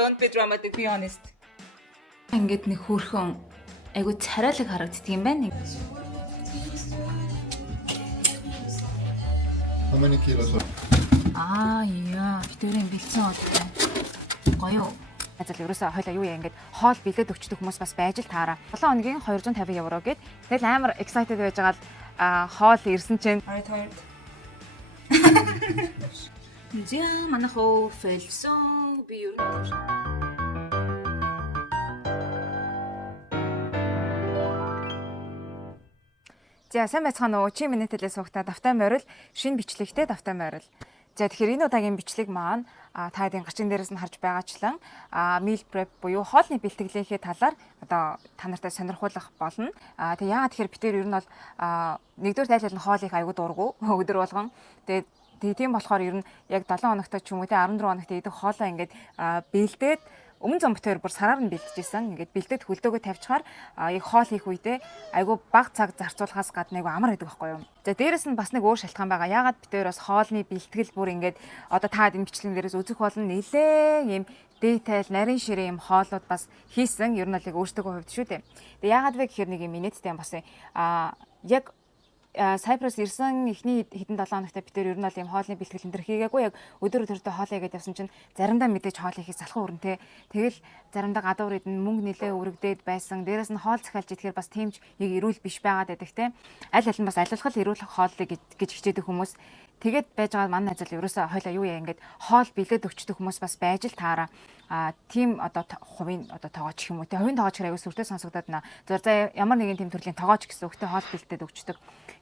Don't be dramatic, be honest. Ингээд нэг хөөрхөн айгу царайлаг харагддаг юм байна. How many kilos? Яа, битүүрийн бэлдсэн удаа. Гоё. Ажил ерөөсөө хойлоо юу яа ингээд хоол бэлдээд өгчдөг хүмүүс бас байж л таараа. 7 хоногийн 250 евро гээд тэгэл амар excited байж байгаа л хоол ирсэн чинь Tired. зя манайхоо фэлсэн би юу За сайн байцгаана уу? Чи миний телээс суугта давтай морил шинэ бичлэгтэй давтай морил. За тэгэхээр энэ удаагийн бичлэг маань та хэдийн гарчин дээрээс нь харж байгаачлан meal prep буюу хоолны бэлтгэлийнхээ талаар одоо та нартай сонирхуулах болно. Тэгээ яагаад тэгэхээр бид ер нь бол нэгдүгээр тайлбар нь хоолыг аягүй дургу өдөр болгон. Тэгээ тийм болохоор ер нь яг 7 хоногтой ч юм уу те 14 хоногт идэх хоолоо ингээд бэлдээд өмнө зам битээр бүр сараар нь бэлдэжсэн. Ингээд бэлдээд хөлдөөгөө тавьчихаар яг хоол хийх үедээ айгүй бага цаг зарцуулахаас гадна айгүй амар байдаг байхгүй юу. За дээрэс нь бас нэг өөр шалтгаан байгаа. Яагаад битээр бас хоолны бэлтгэл бүр ингээд одоо та энэ бичлэгэн дээрээс үзэх болно нэлээ юм detail нарийн ширээ юм хоолууд бас хийсэн. Ер нь л яг өөртөө хувьд шүү дээ. Тэгээ яагаад вэ гэхээр нэг юм инээдтэй юм бас яг Cyprus ирсэн эхний хэдэн 7 хоногт бид тэр ер нь бол юм хоолны бэлтгэл энэ төр хийгээгүй яг өдөр өдөртөө хоол хийгээд явсан чинь заримдаа мэдээж хоол хийхийг салах өрнтэй. Тэгэл заримдаа гадуур идэн мөнгө нэлээ өргөдөөд байсан. Дээрээс нь хоол захиалж идэхээр бас тэмж яг эрүүл биш байгаад байдаг те. Аль аль нь бас алуулах эрүүл хоолыг гэж хичээдэг хүмүүс. Тэгээд байж байгаа манай ажил ерөөсөө хойлоо юу яа ингээд хоол бэлдээд өгчдөг хүмүүс бас байж л таараа тийм одоо хувийн одоо тоогооч юм уу те хувийн тоогооч хэрэг аягүй сүртэй сонсогдоод наа. За ямар нэгэн тийм төрлийн тоогооч гэсэн өгтөө хоол бэлдээд өгчдөг.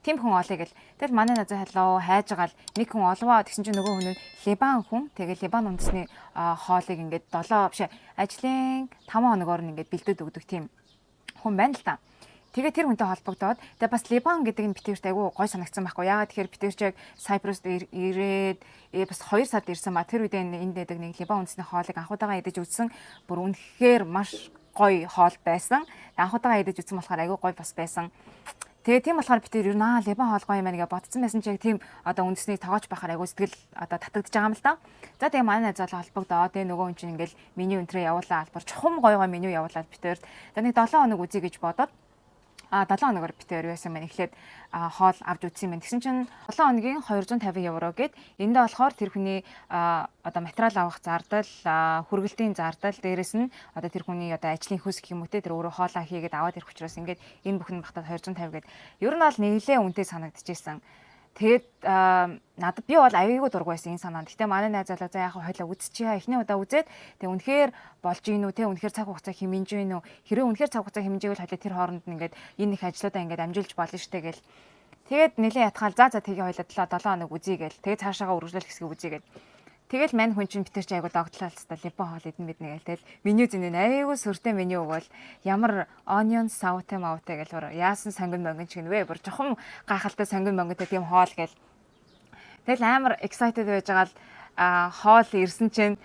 Тим хүн олъё гэл. Тэгэл манай назаа халуу хайж байгаа л нэг хүн олвоо тэгсэн чинь нөгөө хүн нь Либан хүн. Тэгээ Либан үндэсний хоолыг ингээд 7 биш ажлын 5 хоногоор нь ингээд бэлдээд өгдөг тийм хүн байна л та. Тэгээ тэр хүнтэй холбогдоод тэгээ бас Либан гэдэг нь битэрт айгүй гой санагдсан байхгүй. Яагаад тэгэхээр битэрч яг Cyprus ирээд бас 2 сард ирсэн ба тэр үедээ энд дэдэг нэг Либан үндэсний хоолыг анхудаага идэж үзсэн. Бүр үнэхээр маш гой хоол байсан. Анхудаага идэж үзсэн болохоор айгүй гой бас байсан. Тэгээ тийм болохоор бид ер нь Либан хоол гоё юм байна гэж бодсон байсан чи яг тийм одоо үндэсний тоогооч байхаар айгүй сэтгэл одоо татагдж байгаа юм л да. За тэгээ манай найзал холбогдоо тэгээ нөгөө хүн чинь ингээл меню өнтрөө явуулаа албар чухам гоё меню явуулаад битээр. За нэг 7 хоног үзье гэж бодоод 7 хоногор битээр байсан маань эхлээд хоол авч үзсэн юм. Тэгсэн чинь 7 хоногийн 250 евро гээд эндээ болохоор тэр хүний одоо материал авах зардал, хүргэлтийн зардал, дээрэс нь одоо тэр хүний одоо ажлын хөөс гэх юм уу те тэр өөрөө хоолоо хийгээд аваад ирэх учраас ингээд энэ бүхэн багтаад 250 гээд ер нь бол нэлээ үнэтэй санагдчихсэн. Тэгээд надад би бол аяйгуу дург байсан энэ санаанд. Гэтэ манай найз залуу за яхаа хойлоо үзчихье. Эхний удаа үзээд тэг үнэхээр болж гин үү те үнэхээр цаг хугацаа хэмжиж гин үү. Хэрэв үнэхээр цаг хугацаа хэмжээвэл хойлоо тэр хооронд нь ингээд энэ их ажлуудаа ингээд амжилж болно штэ гэл. Тэгээд нэлээ ятгаал за тэгээ хойлоо 7 хоног үзье гэл. Тэгээд цаашаага үргэлжлүүлэх хэсгийг үзье гэл. Тэгэл мань хүн чинь битэрч айгуу догтлоо алцтай Либан хоол идэн мэднэ гээл. Тэгэл меню зинээ айгуу сүртэй меню өгвөл ямар onion sauté мавтай гэл яасан сонгон монгон ч гинвэ бүр жоохон гайхалтай сонгон монгонтой тийм хоол гээл. Тэгэл амар excited байж байгаа л хоол ирсэн чинь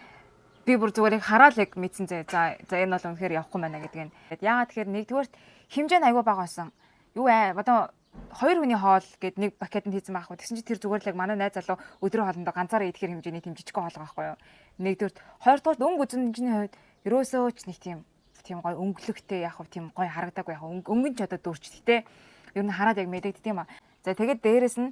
би бүр зүгээр яг хараад яг мэдсэн зэ. За энэ бол үнэхээр явахгүй байна гэдэг нь. Яагаад тэгэхээр нэгдүгээр хэмжээ нь айгуу бага байсан. Юу одоо 2 хүний хоол гээд нэг пакетанд хийсэн байхгүй. Тэгсэн чи тэр зүгээр л яг манай найз залуу өдрийн хоолндоо ганцаараа идэхэр хэмжээний тийм жижиг хоол байгаа байхгүй юу. Нэгдүгээр хоёрдугаар өнгө үзэмжний хувьд ерөөсөө ч нэг тийм гой өнгөлөгтэй яг хав тийм гой харагдаагүй яг өнгөн ч одоо дүүрч тээ. Ер нь хараад яг мэдэгддэг юм аа. За тэгээд дээрэс нь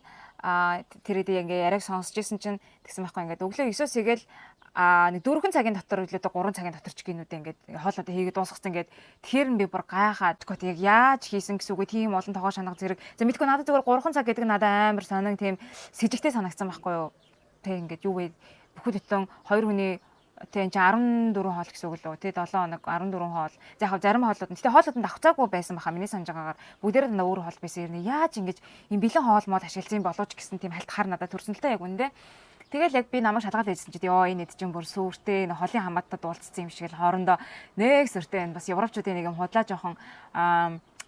тэр үедээ ингээ яриаг сонсч ирсэн чинь тэгсэн байхгүй ингээд өглөө 9-оос игээл нэг 4 цагийн дотор үлээ 3 цагийн дотор ч гинүүдээ ингээд хоолоо хийгээд дуусгасан ингээд тэгэхээр би бүр гайхаад яг яаж хийсэн гэсэн үг тийм олон тоогоо шанах зэрэг за мэдгүй надад зүгээр 3 цаг гэдэг нь надад амар сонин тийм сэжигтэй санагдсан байхгүй юу тэг ингээд юу вэ бүхэл бүтэн 2 хүний тэг чи 14 хоол гэсэн үг лөө тэг 7 хоног 14 хоол за яг зарим хоолууд нь гэтээ хоолууд нь давхцаагүй байсан баха миний санаж байгаагаар бүгдээр нь өөр хоол байсан юм яаж ингэж юм бэлэн хоол мод ашигласан болооч гэсэн тийм хальтахаар надад төрсөн л та яг үндэ. Тэгэл яг би намайг шалгаад хэлсэн чинь энэ эд чинь бүр сүртэй энэ холын хамаатад уулзсан юм шиг л хоорондоо нэг сүртэй энэ бас европчуудын нэг юм худлаа жоохон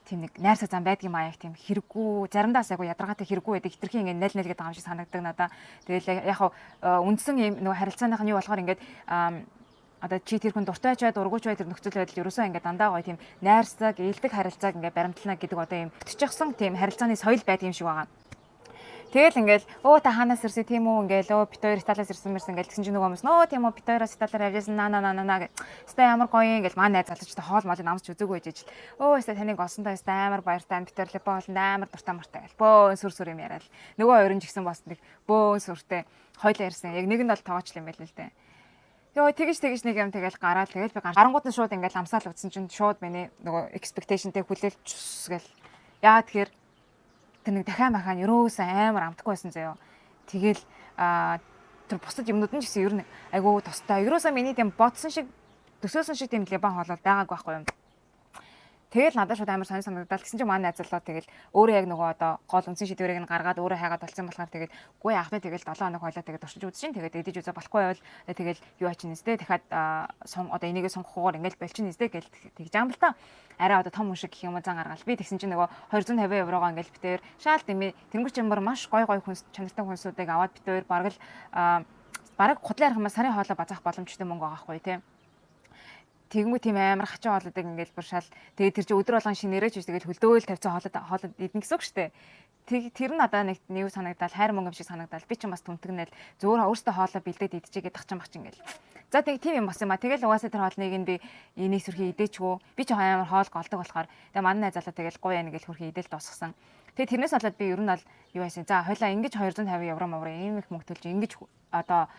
тийм нэг найрсаг зам байдаг юм аа яг тийм хэрэггүй заримдаа айгу ядаргаатай хэрэггүй байдаг хитрхийн ингэ найл гэдэг юм шиг санагдаг надаа. Тэгэл яг үндсэн юм нөгөө харилцааных нь юу болохоор ингээд одоо чи тэр хүн дуртай ч бай дургуйч бай тэр нөхцөл байдал ерөөсөө ингээд дандаа гоё тийм найрсаг ээлдэг харилцааг ингээд баримтлана гэдэг одоо юм бүтчихсэн тийм харилцааны соёл байдаг юм шиг байгаа. Тэгэл ингээл өө та хаанаас ирсэн тийм үү ингээл өө бит хоёр Италиас ирсэн мэрсэн ингээл тэгсэн чинь нөгөө хүмүүс нөө тийм үү бит хоёроос Италиар явжсэн на гэж. Өстой ямар гоё ингээл манай найз залуучтай хоол молыг намсч үзээгүй гэж. Өө өстой таныг олсонтой өстой амар баяртай бит хоёр лепо болонд амар дуртай мартай гэл. Бөөн сүр юм яриад. Нөгөө хоёрын ч гэсэн бас нэг бөөн сүртэй хойлоо ярьсан. Яг нэгэнд бол тоогочлоо юм байл л дээ. Йоо тэгэж нэг юм тэгэл гараад тэгэл би гарангууд нь шууд ингээл амсаал утсан чинь шууд миний нөгөө expectationтэй хүлээлт гэл. Яа тэгэхээр тэр нэг дахиад махаа ерөөсөө амар амтгүй байсан заяо. Тэгэл тэр бусад юмнууд нь ч гэсэн ер нь айгүй тостой. Ерөөсөө миний тийм бодсон шиг төсөөсөн шиг тийм лебан хоолол байгаагүй байхгүй юм. Тэгэл надад шууд амар санагдал гэсэн чинь манай найзлаа тэгэл өөрөө яг нөгөө одоо гол үндсэн шийдвэрийг нь гаргаад өөрөө хайгаад болсон болохоор тэгэл үгүй яах вэ тэгэл 7 хоног хойлоо тэгээд туршиж үзсэн тэгээд эдэж үзээ болохгүй байвал тэгэл юу ачин нэстэй дахиад одоо энийгээ сонгохгүйгээр ингээл болчин нэстэй гэл тэгж байгаа юм л та. Арай одоо том хүн шиг гэх юм уу зан гаргаал. Би тэгсэн чинь нөгөө 250 еврогоо ингээл битээр шаал дэмий тэнгуүч юмар маш гой хүн чанартай хүнсүүдийг аваад битээр бараг худлаа ярих юм сарын хоолой базаах боломжтой мөнгө байгаа хгүй тий. Тэгмүү тийм амар хачин хоолойдаг ингээл буршаал. Тэгээд тэр чинь өдөр болгон шинээрэж биш тэгэл хөлдөөл тавьсан хоолой идэх гэсэн үг шүү дээ. Тэр нь надаа нэг юу санагдал хайр мөнгө юм шиг санагдал. Би ч бас түнтгнэл зөөр өөртөө хоолой бэлдээд идчихээ дах чам бач ингээл. За тийм юм бас юм а. Тэгэл угаасаа тэр хоолныг нь би энийг сүрхий идээчгүй. Би ч амар хоол голдог болохоор тэгээ манай найзалаа тэгэл гуяа нэгэл хөрхий идэл дуусгасан. Тэгээ тэрнээс болоод би ер нь бол юу байсан. За хойлоо ингэж 250 евро ийм их мөнгө төлж ингэж одоо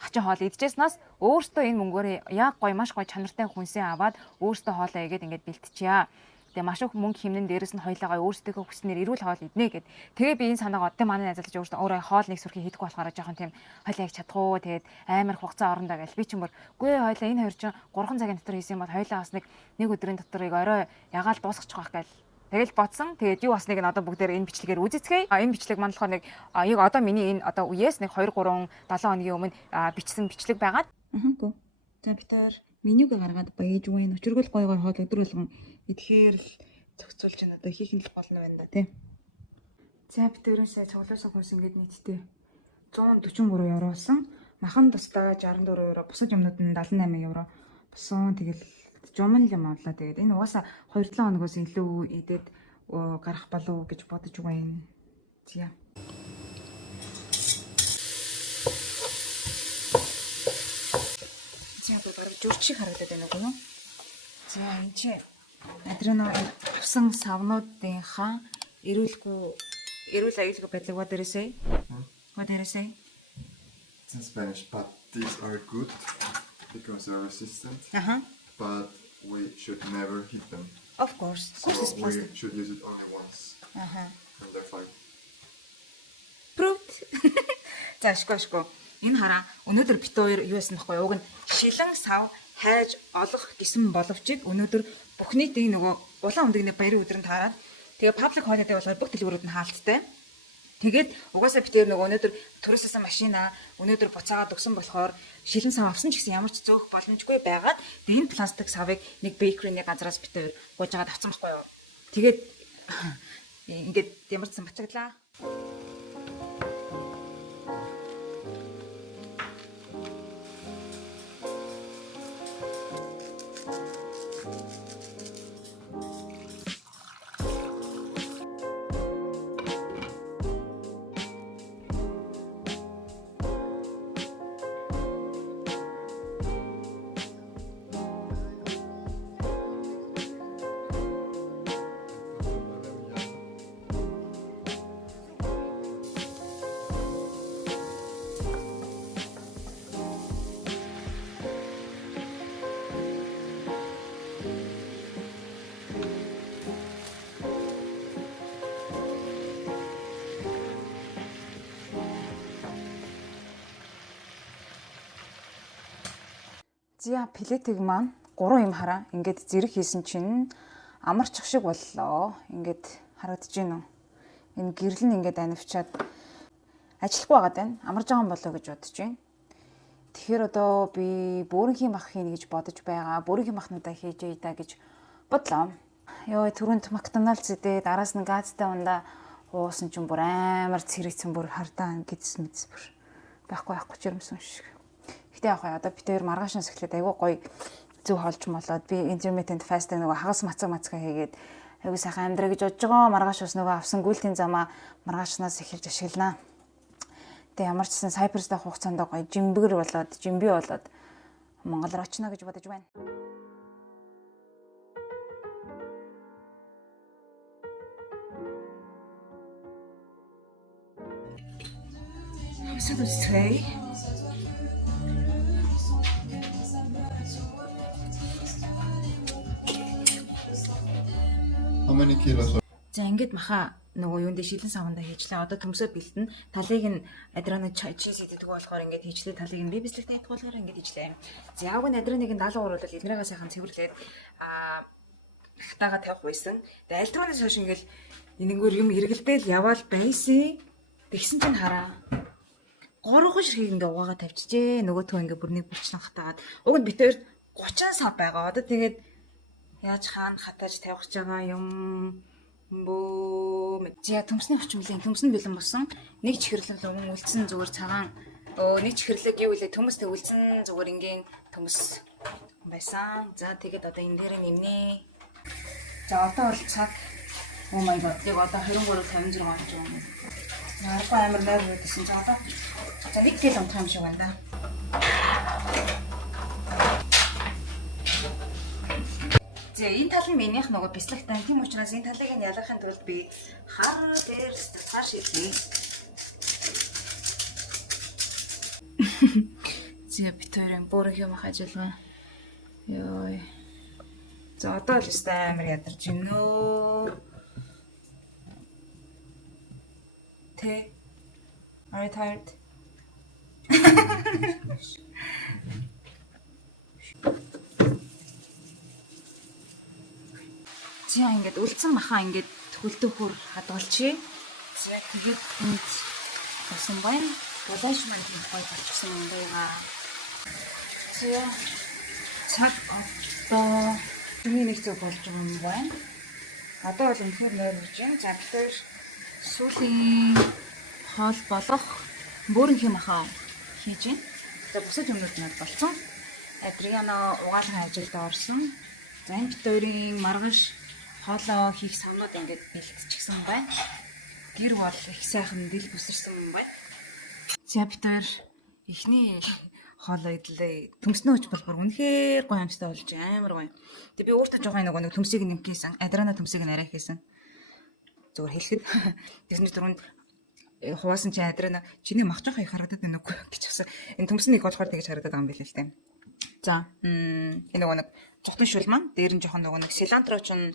хачин хоол идчихснаас өөртөө энэ мөнгөөр яг гоё маш гоё чанартай хүнсээ аваад өөртөө хоолоо игээд ингээд бэлтчихье. Тэгээ маш их мөнгө хэмнэн дээрэс нь хоёлаа өөрсдөө хүснээр эрүүл хоол иднэ гэд. Тэгээ би энэ санаагаа одоо манай найзалж өөртөө өөрөө хоолныг сүрхий хийдэггүй болохоор жоохон тийм хойлоо яг чадахгүй тэгээд амар хугацаа орондоо гэл би ч юм үгүй хойлоо энэ хоёр чинь 3 цагийн дотор хийсэн юм бол хойлоо бас нэг өдрийн дотор орой ягаал дуусгачих واخ гэл. Тэгэл бодсон. Тэгээд юу басныг нь одоо бүгдээр энэ бичлэгээр үзэцгээе. Энэ бичлэг маань болохоор нэг яг одоо миний энэ одоо үеэс нэг 2 3 7 хоногийн өмнө бичсэн бичлэг байгаад. Гүү. За бид таар менюг гаргаад баяж үе өчргөл гойгоор хоол өдөр болгон идэхээр л зохицуулж байна. Одоо хийх нь л болно байна да тий. За бид төрөөсөө цуглуулсан хүнс ингээд нийтдээ 143 евро болсон. Махан тусдаа 64 евро, бусад юмнууд нь 78 евро болсон. Тэгэл жуман юм авлаа. Тэгээд энэ угаасаа 2-7 хоногоос илүү идээд гарах болов гэж бодож байна. Зя. За бараг жүрчиг харагдаад байна уу? За энэ чи адреналин авсан савнуудынхаа эрүүл аюулгүй байдлыг what did I say? What did I say? It's in Spanish, but these are good because they're resistant. But we should never hit them. Of course it's So we should use it only once. And they're fine. Proved. За шгүй. Энэ хараа өнөөдөр бит хоёр юу яасан бэхгүй уг нь шилэн сав хайж олох гэсэн боловч өнөөдөр бүхний дэг нөгөө улаан өндөгний баярын өдрөнд таараад тэгээ паблик холидей болохоор бүх дэлгүүрүүд нь хаалттай. Тэгээд угаасаа битээр нөгөө өнөөдөр төрөөсөөсөн машина өнөөдөр буцаагаад өгсөн болохоор шилэн сав авсан ч гэсэн ямар ч зөөх боломжгүй байгаад энэ пластик савыг нэг бейкерийн газраас битээр гуйж агаад авсан байхгүй юу. Тэгээд ингээд ямар ч сан бацаглаа. Зя плетиг маань 3 юм хараа. Ингээд зэрэг хийсэн чинь амарчих шиг боллоо. Ингээд харагдаж байна уу? Энэ гэрэл нь ингээд анивчаад ажиллахгүй байгаад байна. Амарж байгаа юм болоо гэж бодож байна. Тэгэхээр одоо би бөөрийнхий мах хийнэ гэж бодож байгаа. Бөөрийнхий махнуудаа хийж яа да гэж бодлоо. Йоо түрүүнд Макдоналдс идээ дараас нь газтай ундаа уусан чинь бүр амар цэрэгцэн бүр хардаа гэдсэн мэдс бүр байхгүй жирэмсэн шиг. Гэтэ яг одоо би тэр маргаашнаас эхлээд айгүй гоё зөв холж молоод би intermittent fasting нөгөө хагас мацаг хийгээд айгуу сайхан амьдраа гэж бодож байгаа. Маргааш бас нөгөө авсан гүйлтийн замаа маргаашнаас эхэлж ашиглана. Тэгээ ямар ч гэсэн Cyprus дахь хугацаанд гоё жимби болоод Монгол руу очино гэж бодож байна. Хамсад үстэй. How many kilos of За ингээд маха нөгөө юундээ шилэн саванда хийжлээ. Одоо төмсөө бэлтэн. Талыг нь адраны чиз идэх болохоор ингээд хийжлээ. Талыг нь би бислэгтэй идэх болохоор ингээд хийжлээ. За яг нь адраныг нь 70 бол эднэрээ сайхан цэвэрлээд хатаага тавих байсан. Тэгээ аль туунаас хойш ингээд энэгээр юм эргэлдээл яваал байсан. Тэгсэн чинь хараа. 3 ширхийг ингээ угаага тавьчихжээ. Нөгөөтөө ингээ бүрнийг бүрчлэн хатаагаад. Уг нь бит хоёр 30 сав байгаа. Одоо тэгээд яаж хаана хатааж тавих гэж байгаа юм бөө. За төмсний очимлын төмс нь бэлэн болсон. Нэг чихэрлэг өмнө үлдсэн зүгээр цагаан. Нэг чихэрлэг юу вэ? Төмс төвлөсөн зүгээр ингийн төмс байсан. За тэгээд одоо энэ дээр нэмнэ. За одоо бол цаг oh my god. Яг одоо 23:56 болж байгаа юм. Нарко амар найр үүдсэн. За одоо за нэг кил унтах юм шиг байна да. За энэ тал нь минийх нөгөө бислэгтэй. Тийм учраас энэ талыг нь ялгахын тулд би хар дээр цаар шилжээ. Зя битэрэн бүрэн юм хажуулгаа. Йой. За одоо л өстэй амар ядарч гинөө. Тэ. Are you tired? За ингээд үлдсэн маха ингээд хөлтөөхөр хадгалчихъя. За тэгээд энд болсон байна. Булаш маань тийм гоё болчихсон юм байна. За цаг одоо миний нэг зөв болж байгаа юм байна. Одоо бол үнэхээр нойр үрж юм. За тэгэхээр сүүлийн хоол болох бүрэнх юм ахаа хийж байна. За бусад юмнууд нь болсон. Адриано угаалгын ажилд орсон. За энэ бит хоёрын маргааш хоолоо хийх самнууд ингээд бэлтчихсэн байна. Гэр бол их сайхан дэл бүсэрсэн юм байна. За бит хоёр эхний хоолоо идлээ. Төмснөө уч бол бүр үнэхээр гоё юмстай болж амар гоё. Тэг би өөртөө жоохон нэг төмсийг нэмгээсэн. Адрана төмсийг нь арай хийсэн. Зүгээр хэлэхэд тэсний дөрөнд хуваасан чи адрана чиний мах жоохон их харагдаад байна уу гэж хэлсэн. Энэ төмснийг болохоор тэгж харагдаад байгаа юм билээ л дээ. За энэ нэг цогтон шүл маань дээр нь жоохон нэг силантро чинь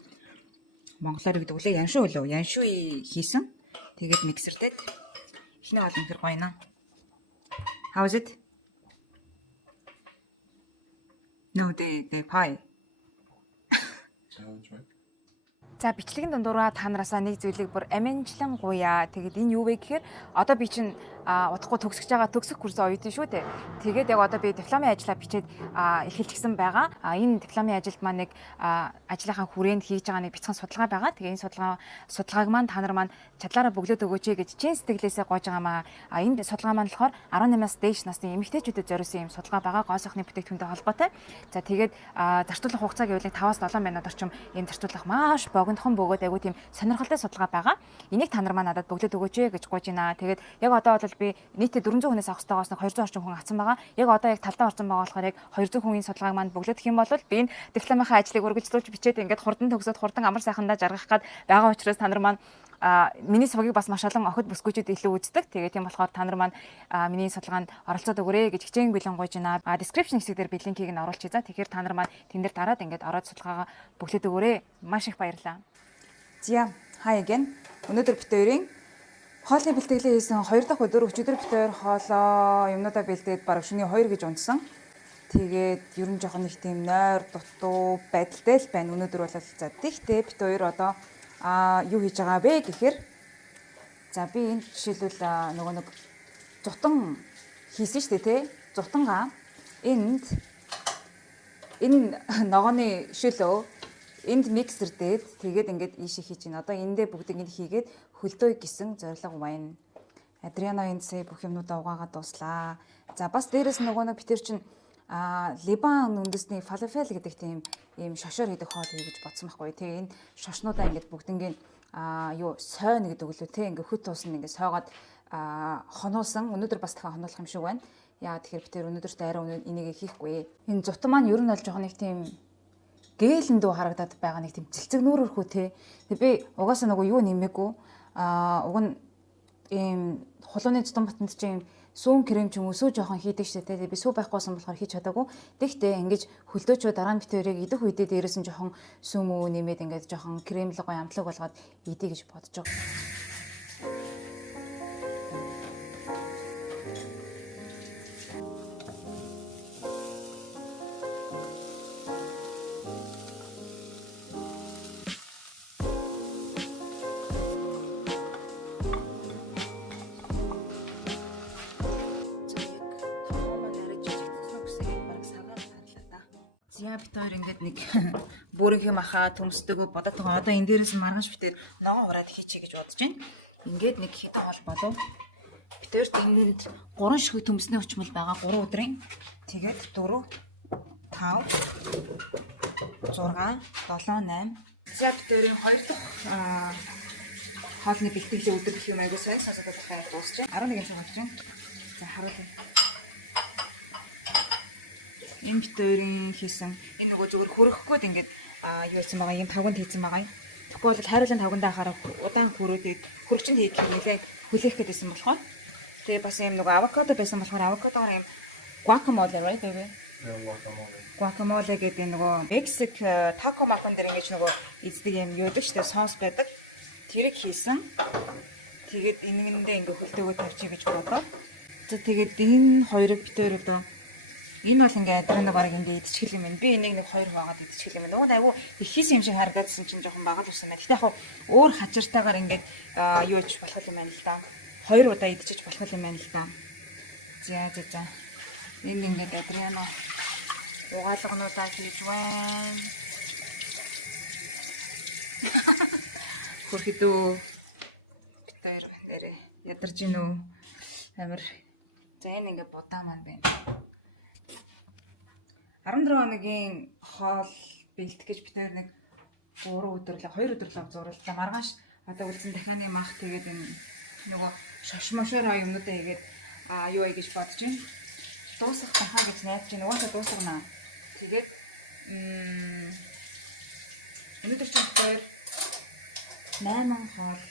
монголоор гэдэг үлээ яншуу үлээ. Яншуу хийсэн. Тэгээд миксертэй эхний хоол нөхөр гоё наа. How is it? No, the pie. challenge, right? За бичлэгийн дундуура та нараасаа нэг зүйлийг бүр аминчлан гуяа. Тэгээд энэ юу вэ гэхээр одоо би чинь удахгүй төгсөж байгаа төгсөх курсээ оюутан шүү дээ. Тэгээд яг одоо би дипломын ажлаа бичээд эхэлчихсэн байгаа. Энэ дипломын ажилд маань нэг ажлынхаа хүрээнд хийж байгаа нэг бяцхан судалгаа байгаа. Тэгээд энэ судалгааг маань та нар маань чадлаараа бөглөөд өгөөч гэж чин сэтгэлээсээ гоож байгаамаа. Энэ судалгаа маань болохоор 18-аас дээш насны эмэгтэйчүүдэд зориулсан юм судалгаа байгаа. Гоо сайхны бүтээгдэхүүнтэй холбоотой. За тэгээд зарцуулах хугацаа гэвэл 5-7 минут орчим ийм зарцуулах маш богинохон бөгөөд айгу тийм сонирхолтой судалгаа байгаа. Энийг та нар маань надад бөглөөд өгөөч гэж гуйж байна. Тэгээд яг одоо бол би нийтдээ 400 хүнээс авах хэрэгтэйгоос 200 орчим хүн авсан байгаа. Яг одоо яг талдаа орсон байгаа болохоор яг 200 хүний судалгааг маань бөглөөдөх юм бол би энэ дипломынхаа ажлыг үргэлжлүүлж бичээд ингээд хурдан төгсөөд хурдан амар сайхандаа жаргах гад байгаа учраас та нар маань миний сувгийг бас маш олон охид бүсгүйчүүд илүү үздэг. Тэгээд тийм болохоор та нар маань миний судалгаанд оролцоод өгөөрэй гэж хичээн бэлэн гуйж байна. Description хэсэг дээр би линкийг нь оруулчихъя. За тэгэхээр та нар маань тэн дээр дараад ингээд ороод судалгаагаа бөглөөд өгөөрэй. Маш их баярлалаа. За hi again. Өнөөдөр бит хоёрын хоолны бэлтгэлээ хийсэн 2 дахь өдөр өчигдөр бит хоёр хоолоо юмнуудаа бэлдээд бараг шөнийн 2 гэж унтсан. Тэгээд ер нь жоохон их тийм нойр дутуу байдалтай л байна. Өнөөдөр бол за тэгтээ бит хоёр одоо юу хийж байгаа бэ гэхээр за би энэ жишээлбэл нөгөө нэг зутан хийсэн шүү дээ тий. Зутангаа энэ ногооны шөлөө энд миксер дээд тэгээд ингээд ийшээ хийж гин. Одоо эндээ бүгдийг ингэ хийгээд хөлдөө гисэн зорилго байна. Адриано энд сая бүх юмнуудаа угаагаад дуслаа. За бас дээрэс нөгөө нэг битэр чинь Либан үндэсний фалафел гэдэг тийм ийм шошоор хийдэг хоол гэж бодсон байхгүй. Тэгээ энэ шошнуудаа ингээд бүгднгийн сойно гэдэг үлээ те ингээд хөт туусна ингээд сойгоод хонуулсан. Өнөөдөр бас дахин хонуулах юм шиг байна. Яа тэгэхээр би тэр өнөөдөрт арай энийг хийхгүй. Энэ зутан маань ер нь бол жоохон нэг тийм гээлэн дүү харагдаад байгаа нэг тийм цэлцэг нүүрэрхүү те. Тэгээ би угаасаа нөгөө юу нэмээгүй. Уг нь ийм хулууны зутан батанд чинь сүүн крем ч юм уу сүү жоохон хийдэг штэ те. Би сүү байхгүйсэн болохоор хийж чадаагүй. Тэгтээ ингэж хөлдөөчөө дараа нь битэрийг идэх үедээ дээрээс нь жоохон сүү мүү нэмээд ингээд жоохон кремлэг гой амтлаг болгоод идэ гэж бодож байгаа. Зя битээр ингээд нэг бүрийнхээ маха төмсдөгөө бодоод байгаа. Одоо энэ дээрээс нь маргааш битээр ногоо ураад хийчихье гэж бодож байна. Ингээд нэг хэдэн хол болов. Битээрт ингээд 3 ширхэг төмсний өчмөл байгаа 3 өдрийн. Тэгээд 4 5 6 7 8. Зя битээрийн 2 дахь хоолны бэлтгэлийн өдөр гэх юм айгуу сайн сонсоод байхаа дуусч байна. 11 цаг болж байна. За харуулъя. Энэ битүүрийн хийсэн энэ нөгөө зүгээр хөрөхгүй ингээд юу хийсэн байгаа юм тавганд хийсэн байгаа юм. Тэгэхгүй бол хайруулын тавгандаа хараа удаан хөрөөд хөрөгчөнд хийх нэлээд хүлээх гэдсэн болохоор тэгээ бас юм нөгөө авокадо байсан болохоор авокадоор юм guacamole right baby. Guacamole гэдэг нөгөө Мексик тако махан дээр ингэж нөгөө эздэг юм юу гэдэг чинь соус байдаг. Тэрийг хийсэн. Тэгээд энэндээ ингээ хөлтөөгөө тавьчих гэж бодоод. За тэгээд энэ хоёрыг битээр одоо энэ бол ингээд адрана бараг ингээд идчихэл юм байна. Би энийг нэг 2 хаваагаад идчихэл юм байна. Нөгөө айгу их хийсэн юм шиг харагдсан чинь жоохон бага л үсэн байна. Гэтэ яг өөр хачиртайгаар ингээд юу ич болох юм байна л да. 2 удаа идчихэж болох юм байна л да. За. Энд ингээд адрана угаалгануудаа хийж байна. Хөрхөдөө битээр бандэрэ ядарч гин үү? Амир. За энэ ингээд будаа маань байна. 14 хоногийн хоол бэлтгэх гэж бид нэг 3 өдөр л 2 өдөр л зурлаа. Маргааш одоо үлдсэн дахианы мах тэгээд энэ нөгөө шошмошоор юмнуудаа хийгээд юу гэж бодож байна. Дуусгах тахаа гэж найдаж байна. Угаасаа дуусгана. Тэгээд өнөөдөр чинь 8 хоол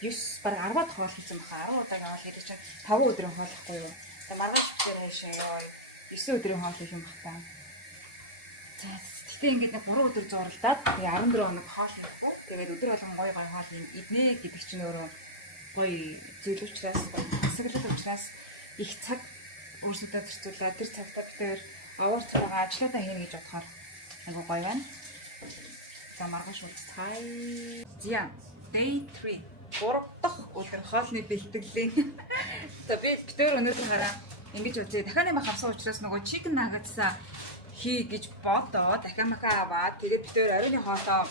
9 баг 10 хоол хийсэн баха. 10 удаагийн хоол хийдэг чинь 5 өдрийн хоол ихгүй юу. Тэгээд маргааш битэр хайшаа ёо 9 өдрийн хоол хийх юм байна. За тэгтээ ингээд нэг 3 өдөр зурлаад тэгээ 14 хоног хоол хийхгүй. Тэгээд өдөр болгон гой хоол иднэ гэдэг чинь өөрөө гоё зүйл учраас асаглал учраас их цаг өөрсдөө зарцуулаад тэр цагтаа битээр аваарч байгаа ажлуудаа хийнэ гэж бодохоор айгу гоё байна. За маргааш уулзцгаая. Зя day 3 дахь өдөр хоолны бэлтгэлийн. За би битээр өнөөдөр хараа ингэж үзье. Дахианы мах авсан учраас нөгөө chicken nuggets хий гэж бодоо. Дахиамахаа аваад тэгээд битээр ариуны хоолоо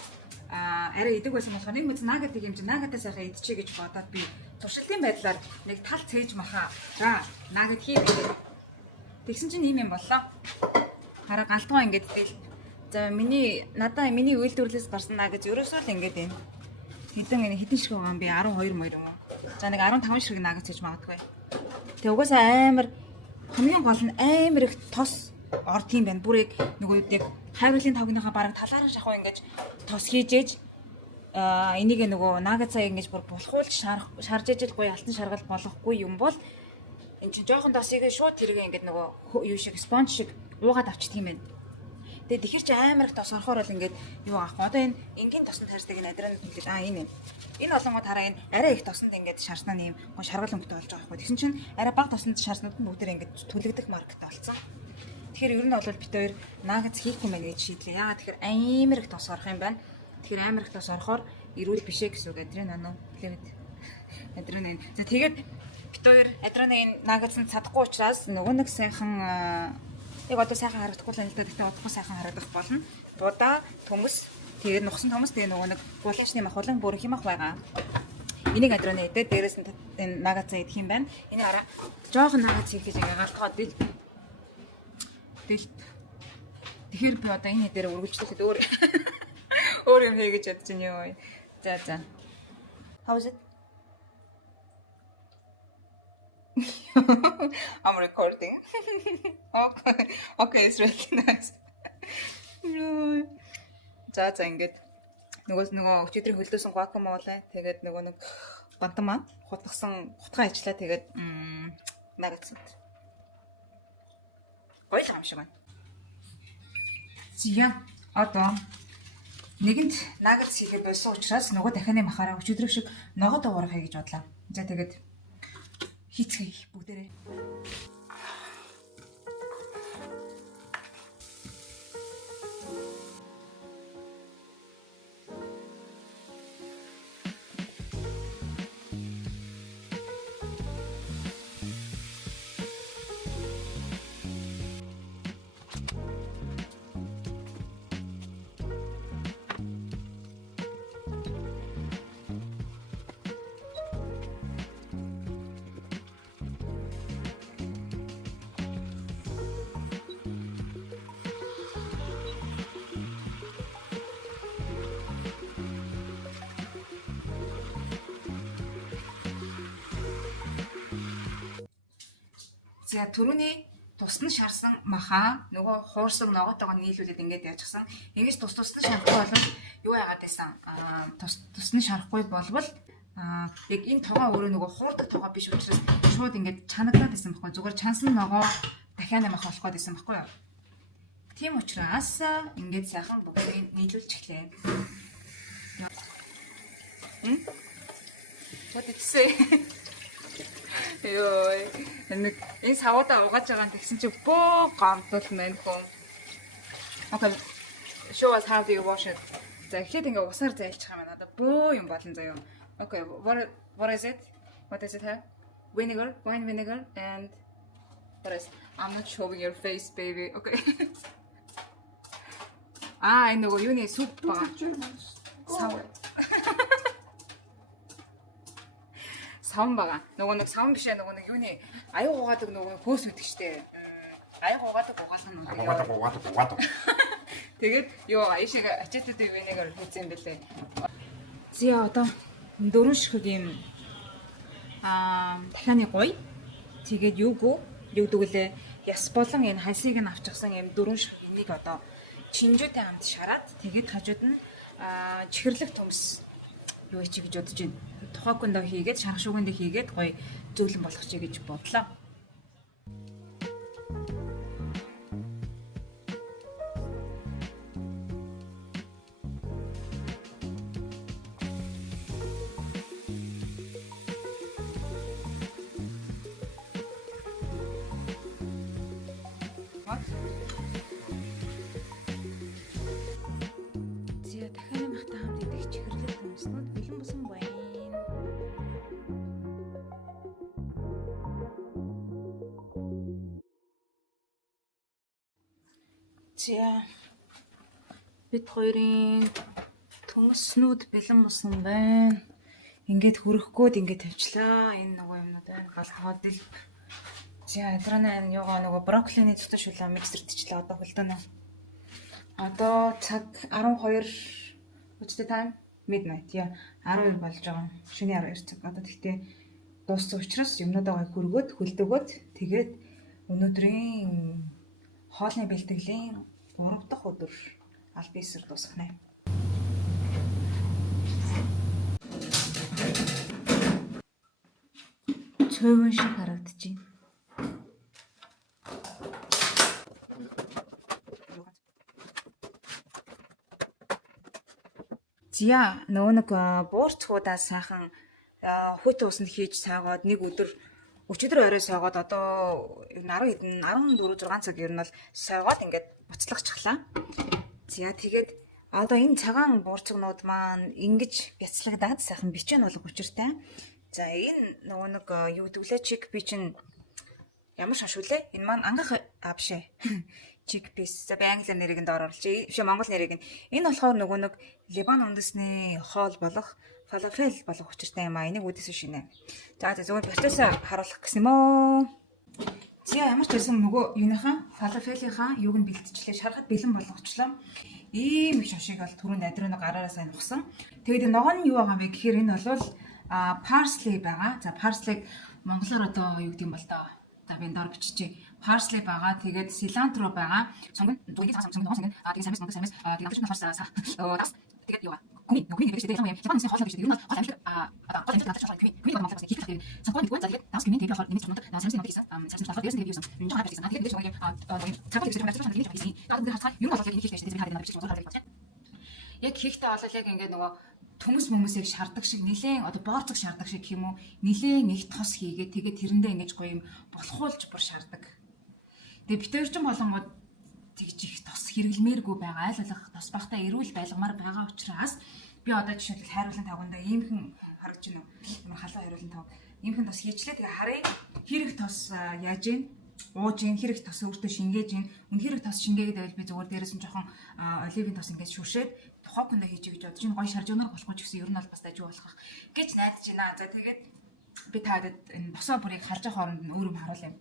арай идэг байсан болохоор нэг мэд нагат хэмжээ нагатаа сайхан идчихье гэж бодоод би туршилтын байдлаар нэг тал цээж маха. За нагат хий гэдэг. Тэгсэн чинь ийм юм боллоо. Хараа галтгоо ингэж тэл. За миний үйлдвэрлэлээс гарсан нагат ерөөсөө л ингэж юм. Хэдэн шиг байгаа юм би 12 мөр юм уу. За нэг 15 шиг нагат цээж магадгүй. Тэг угаасаа амар хамгийн гол нь амар их тос орд юм байна. Бүрийг нөгөө яг хайруулын тавгийнхаа бараг талаараа шахуу ингэж тос хийжээж энийг нөгөө нагацаа ингэж бүр булхуулж шарж ижил гоё алтан шаргал болохгүй юм бол эн чинь жоохон тосыг шууд тэргээ ингэж нөгөө юу шиг спонж шиг уугаад авчдаг юм байна. Тэгээд тэгэхэр чи амар их тос орохоор бол ингэж юу аах. Одоо энэ энгийн тоснд харьцдаг энэ адран хэлээд энэ олонгоо тараа энэ арай их тоснд ингэж шарснаа нэм гоо шаргал өнгөтэй болж байгаа байхгүй. Тэгсэн чинь арай бага тоснд шарснууд нь бүгд ингэж түлэгдэх маркеттай болсон. Тэгэхээр ер нь бол бид хоёр нагц хийхгүй мэн гэж шийдлээ. Яагаад тэгэхээр амар их тос орох юм байна. Тэгэхээр амар их тос орохоор эрүүл бишээ гэсэн үг адрын ануу плевэд. Адрын энэ. За тэгээд бид хоёр адрын энэ нагцанд чадахгүй учраас нөгөө нэг сайхан яг одоо сайхан харагдахгүй л энэ л дээ удахгүй сайхан харагдах болно. Будаа, төмөс, тэгээд нухсан төмөс тэгээ нөгөө нэг гулыншны мах болон бүрэх юм ах байгаа. Энийг адрын идээд дээрээс нь энэ нагацаа идэх юм байна. Энэ хараа жоохон нагац хийх гэж галтгоод Тэгэхээр би одоо энэ дээр өргөжлөхөд өөр юм хий гэж бодож байна юу. За. How is it? I'm recording. Okay, it's really nice. За ингээд нөгөө өчигдрийн хөлдөөсөн гуакамоле болоо. Тэгээд нөгөө нэг бантан маань хутгсан хутгаа ажиллаа. Тэгээд нагацсан. Гоё л юм шиг байна. Зя одоо нэгэнд нагц хийгээ болсон учраас нөгөө дахианы махаараа өчигдрөө шиг ногод уурах гэж бодлоо. За тэгээд хийцгээе бүгдээрээ. За түрүүний тусна шарсан маха нөгөө хуурсан ногоотойгоо нийлүүлээд ингээд яачихсан. Ингэж тусна шарахгүй бол юу яагаад байсан? Тусна шарахгүй болвол яг энэ тоогоо өөрөө нөгөө хуурдаг тоогоо биш учраас шууд ингээд чанагдаад байсан байхгүй. Зүгээр чансан ногоо дахианы маха болох гэсэн байхгүй юу? Тийм учраас ингээд сайхан бүгдийг нийлүүлж эхлэе. What did you say? Йой. Энэ савуудаа угааж байгаа нь тэгсэн чи бөө гомдол мэн хөө. Okay. Show us how do you wash it. За эхлээд ингээ усаар зайлчих юм байна. Одоо бөө юм болон заяа. Okay, what is it? What does it have? Vinegar, wine vinegar and what is? I'm not showing your face, baby. Okay. Энэ нөгөө юуны суп ба. Савн байгаа. Нөгөө нэг савн биш ээ нөгөө нэг юуны аяг угаадаг нөгөө хөөс үтг штэ. Аяг угаадаг угаална. Тэгээд ёо аяшиг ачаатад винегар хийсэн бэлээ. Зя одоо дөрөв ширхэг юм дахианы гоё. Тэгээд юу дгүүлээ яс болон энэ хансыг нь авчихсан юм дөрөв ширхэг энийг одоо чинжүүтэй хамт шараад тэгээд хажууд нь чихэрлэг төмс юу чи гэж бодож байна. Тухайкундаа хийгээд шарах шуугиндаа хийгээд гоё зөөлөн болгох чи гэж бодлоо. Зя дахианы махтай хамт идэх чихэрлэг төмснүүд бэлэн болсон байна. Зя бид хоёрын төмснүүд бэлэн болсон байна. Ингээд хөрөхгүйд ингээд тавьчлаа. Энэ нөгөө юмнууд байна. Галтгоод ил. Зя адрана юугаа нөгөө брокколины цутан шүлээ миксердчихлээ. Одоо хөлдөөнө. Одоо цаг 12 what's the time? Midnight. 12 болж байгаа. Шөнийн 12 цаг. Одоо тэгтээ дууссан учраас юмнуудаа хөргөөд хөлдөгөөд тэгээд өнөөдрийн хоолны бэлтгэлийн 3 дахь өдөр аль бисер дуусгах нэ. Цөөвөн шиг харагдаж байна. Зя нөгөө нэг буурцгуудаа сайхан хүйтэн усанд хийж цаагаад нэг өчигдөр орой сойгоод одоо 14 6 цаг ер нь бол сойгоод ингээд буцлагчглаа. За тэгээд одоо энэ цагаан буурцгнууд маань ингэж бяцлагдаад сайхан бичэн болох учиртай. За энэ нөгөө нэг юу гэвэл чик би чинь ямар шашуулээ? Энэ маань ангах авшээ. Chickpeas. За би англи нэрийг нь доор оруулчих. Биш монгол нэрийг нь. Энэ болохоор нөгөө нэг Либан үндэсний хоол болох фалафел болох учиртай юм аа. Энийг үдээс шинэ. За зүгээр процесс харуулах гэсэн юм уу? За ямар ч байсан нөгөө юуныхаа фалафелийнхаа юуг нь бэлтжлээ шарахад бэлэн болгочлоо. Ийм их шошиг бол түрүүнд адрено гараараа сайн нухсан. Тэгээд ногоо нь юу байгаа вэ гэхээр энэ бол parsley байгаа. За parsley монголоор одоо юу гэдэг юм бол доо. За би доор биччихье. Parsley байгаа. Тэгээд cilantro байгаа. Сонгон дугийн цагаан сонгон ногоо сонгон. Тэгээд самис тэгээд намчны харсаа. Тэгээд юу Кумин гэдэг чинь яг юм. Японы хоолой гэж юу нэг хоолой одоо хоолой надад шалгах кумин монголоор хийх хэрэгтэй. Сонгон нэгэн залгий данс кумин тэгээд хоолой нэмж байгаа. Самис хийсэн. Самис болохоор дээрс тэгээд юусан. Энэ жоо хийсэн. Тэгээд шогийн цагаан гэж надад шалгах хийсэн. Тэгээд хацгаа юу нэг хоолой хийх хэрэгтэй. Би хараад бичиж байгаа байна. Яг хийхдээ бол яг ингээд нөгөө төмөс мөмөсийг шаарддаг шиг нилээн одоо боорцог шаарддаг шиг гэх юм уу нилээн их тос хийгээд тэгээд тэрэндээ ингэж гоё юм болохуулж бүр шаарддаг. Тэгээд битээр ч болонгод тэгж их тос хэрэглэмээргүй байгаа айл алах тос багтаа эрүүл байлгамаар байгаа учраас би одоо жишээлбэл хайруулан тавганда иймхэн харагч гинөө ямар халуун хайруулан тав иймхэн тос хийчлээ тэгээ харъя хэрэг тос яаж ийн ууж ийн хэрэг тос өөртөө шингээж ийн үн хэрэг тос шингээгээд байвал би зүгээр дээрээс нь жоохон оливын тос ингэж шүршээд тухайкондоо хийж гэж бодож энэ гоё шаржуунаар болохгүй ч гэсэн ер нь бол бас дажгүй болох гэж найдаж байна. За тэгээд би таадаг энэ босоо бүрийг харж байгаа хооронд нь өөр юм харуул юм.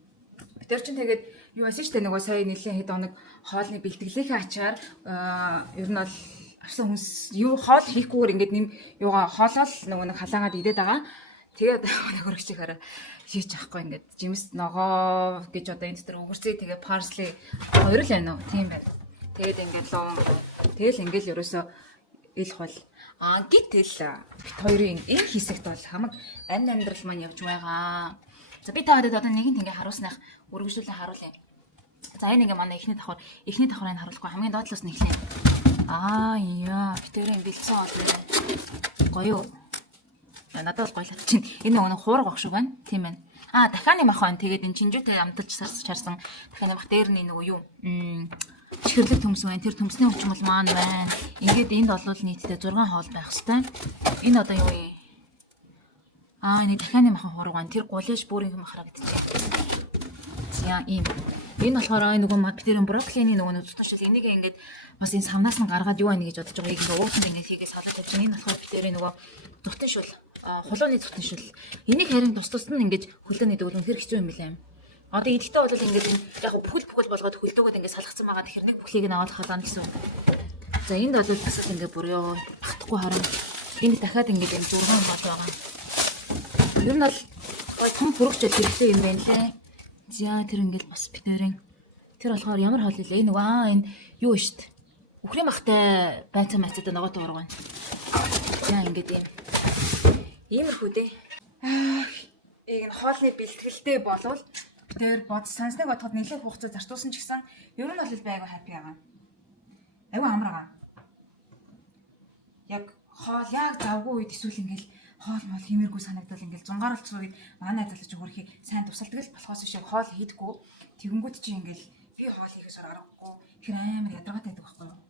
Тэр чинь тэгээд юу байсан шүү дээ нөгөө сая нэлийн хэд хоног хоолны бэлтгэлийнхээ ачаар ер нь бол авсан хүнс юу хоол хийхгүйгээр ингээд нэм юугаа хоолол нөгөө нэг халаагаад идээд байгаа. Тэгээд нэг хөрөгчөөр хийж авахгүй ингээд жимс ногоо гэж одоо энэ дотор өгөрцөө тэгээ parsley хоёр л байна уу тийм байна. Тэгээд ингээд лоо тэгэл ингээд ерөөсөө илх бол гítэл бит хоёрын энэ хэсэгт бол хамаг амьдрал маань явж байгаа. За би таадаг одоо нэгэн ингээ харуулснах үргэлжлүүлэн харуулъя. За энэ ингээ манай эхний давхар энэ харуулахгүй хамгийн доотлоос нь эхлэе. Яа, битэрийн бэлцэн гоё. Надад бол гоё л чинь. Энэ нөгөө хуурга огш байна. Тийм байна. Дахианы махан тэгээд энэ чинжүүтэй амталж чарсан дахианы мах дээр нь нөгөө юу чихэрлэг төмс байна. Тэр төмсний хүчмэл маань байна. Ингээд энд бол нийтдээ 6 хоол байх хэвээр. Энэ одоо юу юм? Нэг дахианы махан хураг байна. Тэр гулж бүрийн юм харагдчихэ. За ийм. Энэ болохоор нөгөө битэрийн брокколины нөгөө зүтгэж энийг ингээд бас энэ савнаас нь гаргаад юу байна гэж бодож байгаа. Ингээд уутанд ингээд хийгээ салаад тавьж байгаа. Энэ болохоор битэрийн нөгөө зүтэн шүл, хулууны зүтэн шүл. Энийг харин тус тус нь ингээд хөлөөний дүүл үнэхэр хэцүү юм билээ. Одоо идэхтэй бол ингээд яг бүхэл болгоод хөлдөөгөөд ингээд салгацсан байгаа. Тэгэхээр нэг бүхлийг нь аваад халаана гэсэн. За энд бол бас ингээд бүр ёо багтахгүй харин энд дахиад ингээд энэ 6 мод байгаа. Ер нь бол том хүрэгчл хэрэгтэй юм байна лээ. За тэр ингээд бас битэрийн тэр болохоор ямар хоол вэ? Энэ энэ юу штт. Үхрийн махтай байцаа мацаад ногоотой ураг байна. За ингээд иймэрхүү дээ. Энэ хоолны бэлтгэлтэй болвол битэр бод сансныг бодоход нэлээд хугацаа зарцуулсан ч гэсэн ер нь бол би айгүй хаппи байгаа. Айгүй амар байгаа. Яг хоол яг завгүй үед эсвэл ингээд хоол мол хэмээргүй санагдвал ингээл зунгааруулцгаа гээд манай залж хөрхий сайн тусалдаг л болохоос шиг хоол хийдэггүй тэгэнгүүт чи ингээл би хоол хийхээс аргагүй ихэр амар ядаргаатай байдаг байхгүй юу.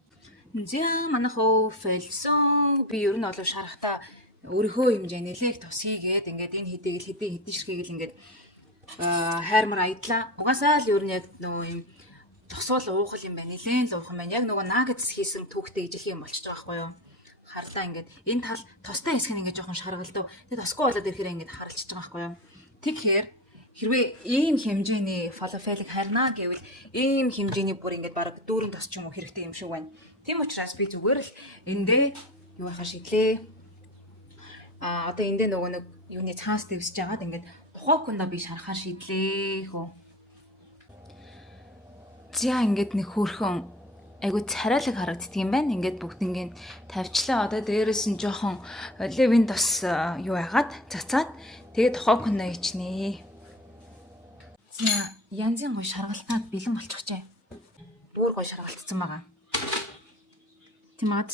За манайхөө фэлсэн би ер нь бол шарахта өөрийнхөө хэмжээ нэлээх тус хийгээд ингээд энэ хэдийгэл хэдэн ширхийгэл ингээд хайрмар аядлаа. Угаасаа л ер нь яг нөгөө юм тосвол уухал юм байна. Нэлээд л уух юм байна. Яг нөгөө нагетс хийсэн түүхтэй ижил юм болчихж байгаа байхгүй юу. Харлаа ингээд энэ тал тостой хэсэг нь ингээд жоохон шаргалдав. Тэгээд тосгүй болоод ирэхээр ингээд харалчиж байгаа байхгүй юу. Тэгэхээр хэрвээ ийм хэмжээний фалафелыг харнаа гэвэл ийм хэмжээний бүр ингээд бараг дүүрэн тос ч юм уу хэрэгтэй юм шиг байна. Тийм учраас би зүгээр л эндээ юу яхаа шидлээ. Одоо эндээ нөгөө нэг юуны цаас дэвсэж байгаад ингээд тухайкондоо би шарахаар шидлээ хөө. За ингээд нэг хөөрхөн айгу царайлаг харагддаг юм байна. Ингээд бүгднийг тавьчлаа. Одоо дээрээс нь жоохон оливын тос юу яагаад цацаад тэгээд тухайкондоо ичнэ. За янзын гоё шаргалтаад бэлэн болчихжээ. Бүр гоё шаргалтсан байгаа. Тийм аа.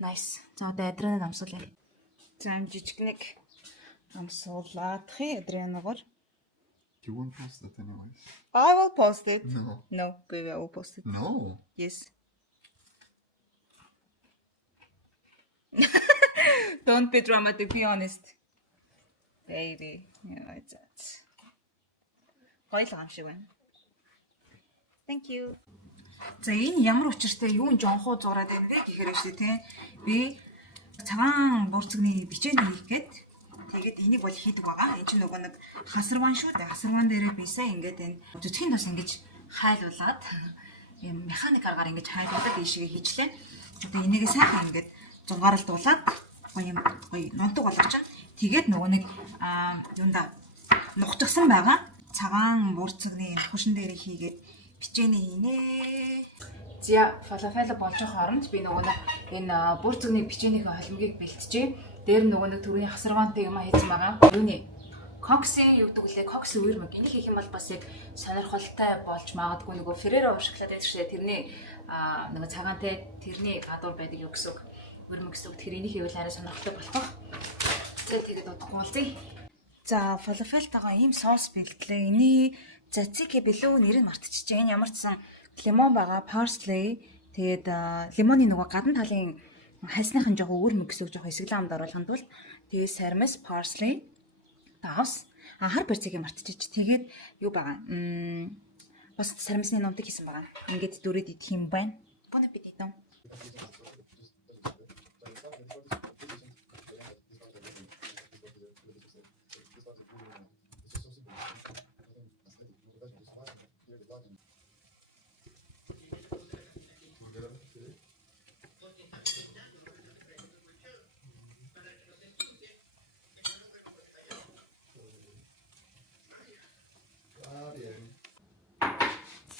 Nice. За одоо адренад амсуулъя. За ам жижигнэг амсуулаад адренагоор. You won't post that anyways. I will post it. No. Baby, I will post it. No. Yes. Don't be dramatic, be honest. Baby, it's that. Гоёлгоо юм шиг байна. Thank you. За энэ ямар учиртай юу жонхоо зураад байна вэ гэхээр шүү дээ, тийм. Би цагаан бурцгийн бичээний хийх гээд Тэгээд энийг бол хийдэг байгаа. Энэ чинь нөгөө нэг хасарван шүү дээ. Хасарван дээрээ бисээ ингээд энэ зүтгэхийн тус ингэж хайлуулад юм механик аргаар ингэж хайлуулад ийшээ хийчлээ. Одоо энийг сайхан ингээд зугаарлуулад гоё нунтуг болгож. Тэгээд нөгөө нэг юунда нухчихсан байгаа. Цагаан буурцагны хушин дээр хийгээд бичээний хийнэ. За фалафел болж байгаа хооронд би нөгөө нэг энэ буурцагны бичээнийхээ холимгийг бэлтжээ. Дээр нөгөө нэг төрний хасарвантай юм хийсэн байгаа. Юуны коксын юу гэдэг лээ, кокс үермэг. Энийг хийх юм бол бас яг сонирхолтой болж магадгүй нөгөө Ferrero шоколад байдаг шээ. Тэрний нөгөө цагаантай тэрний гадуур байдаг юу гэсэн үг. Үермэг гэсэн үг. Тэгэхээр энийг хийвэл арай сонирхолтой болох байх. За тэгээд удахгүй болзъя. За фалафельтайгаа ийм соус бэлтлээ. Эний цацики билүү нэрийг мартчихжээ. Энэ ямар ч сан лимон байгаа, parsley. Тэгээд лимоны нөгөө гадна талын хайсныхын жоохон үермэг гэсэн үг жоохон эсгэлэн амд оруулахын тулд тэгээд сармис, parsley, тавс, хар барьцыг мартчихж. Тэгээд юу байгаа? Бас сармисны номтыг хийсэн байгаа. Ингээд дүрээд идэх юм байна. Bon appétit.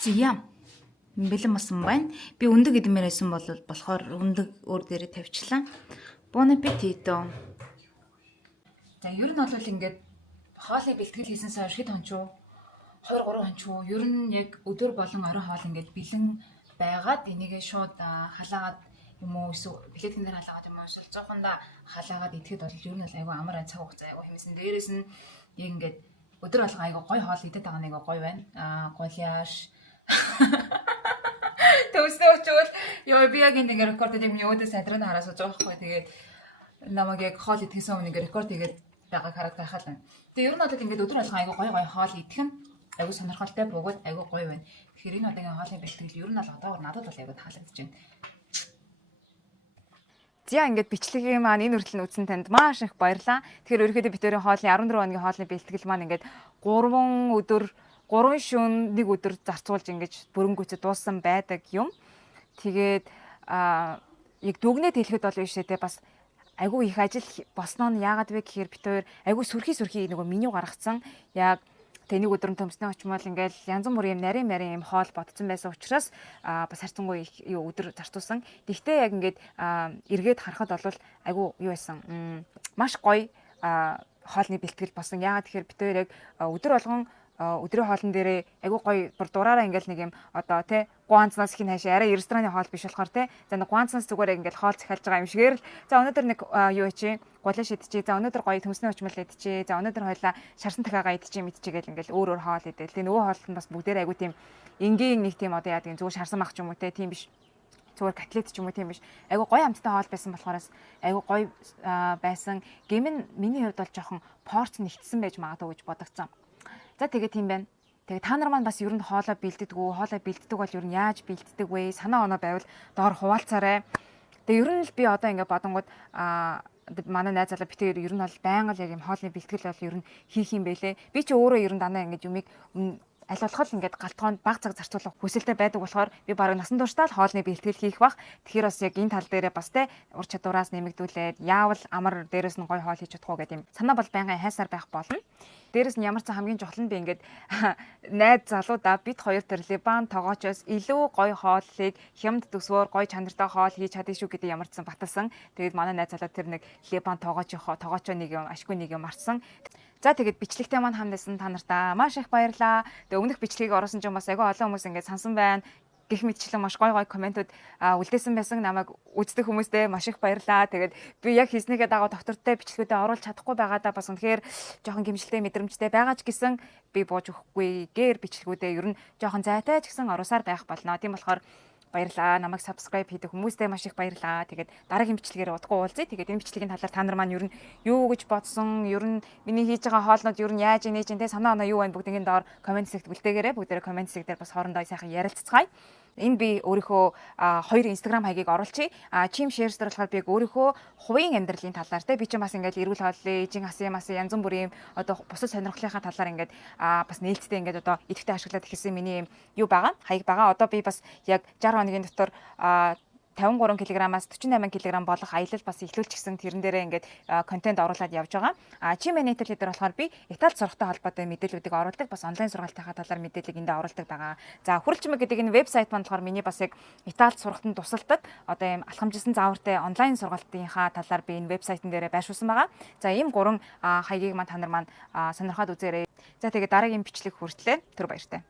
Зям бэлэн басан байна. Би өндөг идмээр байсан болохоор өндөг өөр дээрээ тавьчлаа. Bon appétit. За ер нь бол ингээд хоолыг бэлтгэл хийсэнээс хойш хэд хончуу 2-3 хончуу ер нь яг өдөр болон орой хоол ингээд бэлэн байгаад энийгээ шууд халаагаад юм уу эсвэл плетэн дээр халаагаад юм уу эсвэл цоохондоо халаагаад идэхэд бол ер нь айгүй амар цаг хугацаа айгүй хэмсэн. Дээрээс нь яг ингээд өдөр болго айгүй гой хоол идэх байгаа нэг гой байна. Голиаш Төвсөө очвол ёо би яг ингэ рекорд хийх юм өөдөө садрын хараас сууж байгаа байхгүй. Тэгээд намайг яг хоол идэхээс өмнө ингэ рекорд хийгээд байгааг хараад байхад байна. Тэгээд ер нь бол ингэ өдөр болгон айгу гой хоол идэх нь айгу сонирхолтой бөгөөд айгу гоё байна. Тэгэхээр энэ удаагийн хоолын бэлтгэл ер нь бол одоогор надад бол айгу таалагдж байна. За ингээд бичлэгийн маань энэ хүртэл үзсэн танд маш их баярлалаа. Тэгэхээр ерөөхдөө битүүрийн хоолны 14 хоногийн хоолны бэлтгэл маань ингээд 3 өдөр 3 шөнө нэг өдөр зарцуулж ингэж бөрөнгөөцө дууссан байдаг юм. Тэгээд яг дүгнээд хэлэхэд бол биш те бас айгүй их ажил босноо нь яагаад вэ гэхээр бит хоёр айгүй сүрхий нөгөө меню гаргацсан. Яг тэнийг өдөр нь төмснөө очмол ингээл янз бүрийн нарийн юм хоол бодсон байсан учраас бас харцангуй их өдөр зарцуулсан. Тэгтээ яг ингээд эргээд харахад бол айгүй юу байсан. Маш гоё хоолны бэлтгэл болсон. Яагаад тэгэхээр бит хоёр яг өдөр болгон өдрийн хоолн дээрээ айгүй гоё бүр дураараа ингээл нэг юм одоо тий гуанцнаас хин хаашаа арай рестораны хоол биш болохоор тий за нэг гуанцнаас зүгээр ингээл хоол захиалж байгаа юм шигээр л за өнөөдөр нэг юу чи гулаа шидчихээ за өнөөдөр гоё төмснөө очмол идчихээ за өнөөдөр хойлоо шарсан дахиагаа идчихээ мэдчихээл ингээл өөр хоол идэл тий нөгөө хоол нь бас бүгдээр айгүй тийм энгийн нэг тийм одоо яа гэдэг зүгээр шарсан мах ч юм уу тий тийм биш зүгээр котлет ч юм уу тийм биш айгүй гоё амттай хоол байсан болохоорс айгүй гоё байсан гэмн миний хувьд бол жоохон порц нэгтсэн байж магадгүй гэж бодогцсон. За тэгээ тийм байна. Тэгээ та нар маань бас ер нь хоолоо бэлддэг бол ер нь яаж бэлддэг вэ? Санаа оноо байвал доор хуваалцаарай. Тэгээ ер нь л би одоо ингээд бодонгууд манай найз залуу битээр ер нь бол байнга л яг юм хоолны бэлтгэл бол ер нь хийх юм бэлээ. Би ч өөрөө ер нь дандаа ингээд юмыг аль болох ингээд галтгоонд баг цаг зарцуулах хүсэлтэй байдаг болохоор би бараг насан туршдаа л хоолны бэлтгэл хийх бах. Тэгэхээр бас яг энэ тал дээрээ бас те ур чадвараас нэмэгдүүлээд яавал амар дээрээс нь гоё хоол хийж чадах уу гэдэг юм. Санаа бол байнгын хайсаар байх болно. Дээрээс нь ямар ч хамгийн чухал нь би ингээд найз залуудаа бид хоёр тэр Либан тогоочоос илүү гоё хооллыг хямд төсвөр гоё чанартай хоол хийж чадъя шүү гэдэг ямар ч сан баталсан. Тэгээд манай найз залуу тэр нэг Либан тогоочоо нэг юм ашгүй нэг юм марсан. За тэгээд бичлэгтэй маань хамтдасан та нартаа маш их баярлалаа. Тэгээд өмнөх бичлэгийг оруулсан ч бас айгүй олон хүмүүс ингээд сансан байна. Гэх мэтчлэн маш гоё комментууд үлдээсэн байсан. Намайг үздэг хүмүүстээ маш их баярлалаа. Тэгээд би яг хийснийгээ дагуу доктортой бичлэгүүдэд оруулж чадахгүй байгаадаа бас үнэхээр жоохон гэмшилтэй мэдрэмжтэй байгаа ч гэсэн би бууж өгөхгүй гээр бичлэгүүдээ ер нь жоохон зайтай ч гэсэн оруулсаар байх болно. Тийм болохоор баярлалаа. Намайг subscribe хийдэг хүмүүстээ маш их баярлалаа. Тэгээд дараагийн бичлэгээр удахгүй уулзъя. Тэгээд энэ бичлэгийн талаар та нар маань ер нь юу гэж бодсон, ер нь миний хийж байгаа хоолнууд ер нь яаж инээж те санаа оноо юу байна бүгдийн доор комент секцэд үлдээгээрэй. Бүгдээрээ комент секцэд бас хоорондоо сайхан ярилццгаая. энэ би өөрийнхөө хоёр Instagram хаягийг оруулчих. Chim shares дээр болохоор би өөрийнхөө хувийн амьдралын талаар те би ч бас ингээд эрүүл хооллын, эжийн асын янз бүрийн одоо бусад сонирхлынхаа талаар ингээд бас нээлттэй ингээд одоо идэвхтэй ашиглаад ихсэн миний юу байгаа хаяг байгаа. Одоо би бас яг 60 хоногийн дотор 53 кг-аас 48 кг болох аялал бас эхлүүлчихсэн тэрэн дээрээ ингээд контент оруулаад явж байгаа. Chim Natal дээр болохоор би Италид сурахтай холбоотой мэдээллүүдийг оруулдаг. Бас онлайн сургалтынхаа талаар мэдээллийг эндээ оруулдаг байгаа. За Хүрэлчмэг гэдэг энэ вебсайт маань болохоор миний бас яг Италид сурахтанд тусалдаг. Одоо ийм алхамжсан заавартай онлайн сургалтынхаа талаар би энэ вебсайтн дээрээ байршуулсан байгаа. За ийм 3 хаягийг маань та нар маань сонирхоод үзээрэй. За тэгээд дараагийн бичлэг хүртлээр түр баяртай.